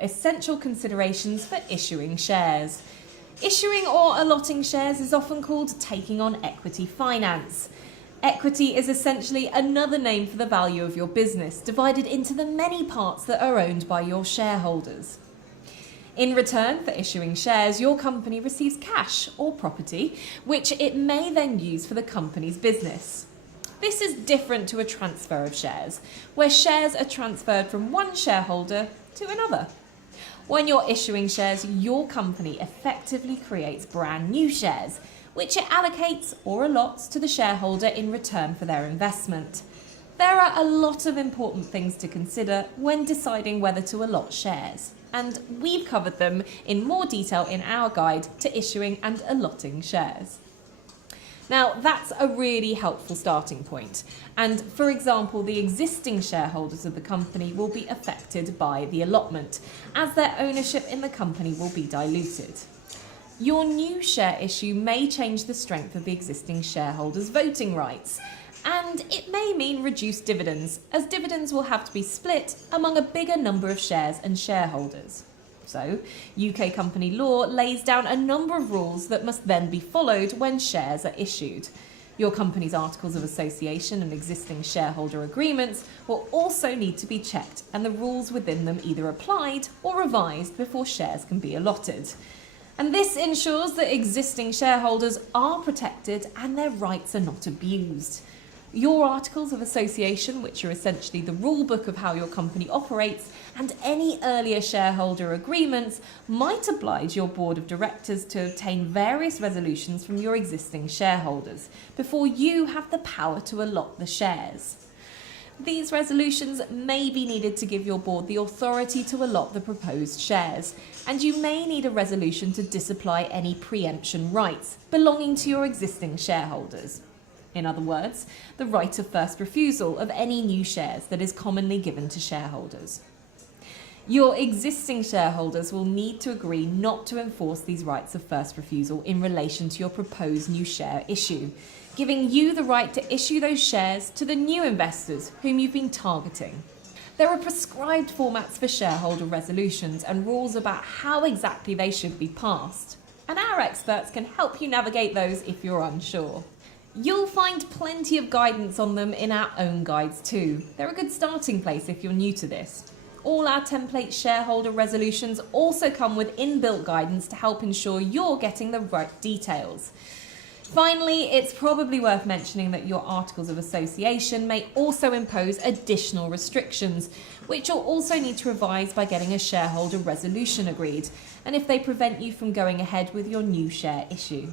Essential considerations for issuing shares. Issuing or allotting shares is often called taking on equity finance. Equity is essentially another name for the value of your business, divided into the many parts that are owned by your shareholders. In return for issuing shares, your company receives cash or property, which it may then use for the company's business. This is different to a transfer of shares, where shares are transferred from one shareholder to another. When you're issuing shares, your company effectively creates brand new shares, which it allocates or allots to the shareholder in return for their investment. There are a lot of important things to consider when deciding whether to allot shares, and we've covered them in more detail in our guide to issuing and allotting shares. Now, that's a really helpful starting point. And for example, the existing shareholders of the company will be affected by the allotment, as their ownership in the company will be diluted. Your new share issue may change the strength of the existing shareholders' voting rights, and it may mean reduced dividends, as dividends will have to be split among a bigger number of shares and shareholders. So, UK company law lays down a number of rules that must then be followed when shares are issued. Your company's articles of association and existing shareholder agreements will also need to be checked, and the rules within them either applied or revised before shares can be allotted. And this ensures that existing shareholders are protected and their rights are not abused. Your articles of association, which are essentially the rule book of how your company operates, and any earlier shareholder agreements might oblige your board of directors to obtain various resolutions from your existing shareholders before you have the power to allot the shares. These resolutions may be needed to give your board the authority to allot the proposed shares, and you may need a resolution to disapply any preemption rights belonging to your existing shareholders. In other words, the right of first refusal of any new shares that is commonly given to shareholders. Your existing shareholders will need to agree not to enforce these rights of first refusal in relation to your proposed new share issue, giving you the right to issue those shares to the new investors whom you've been targeting. There are prescribed formats for shareholder resolutions and rules about how exactly they should be passed, and our experts can help you navigate those if you're unsure. You'll find plenty of guidance on them in our own guides too. They're a good starting place if you're new to this. All our template shareholder resolutions also come with inbuilt guidance to help ensure you're getting the right details. Finally, it's probably worth mentioning that your articles of association may also impose additional restrictions, which you'll also need to revise by getting a shareholder resolution agreed, and if they prevent you from going ahead with your new share issue.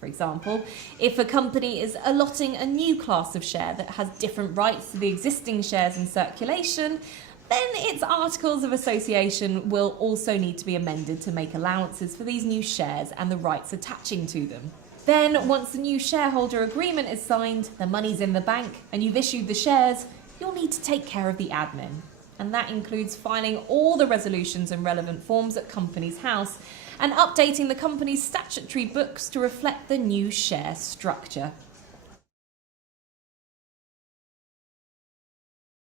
For example, if a company is allotting a new class of share that has different rights to the existing shares in circulation, then its articles of association will also need to be amended to make allowances for these new shares and the rights attaching to them. Then, once the new shareholder agreement is signed, the money's in the bank, and you've issued the shares, you'll need to take care of the admin. And that includes filing all the resolutions and relevant forms at Companies House and updating the company's statutory books to reflect the new share structure.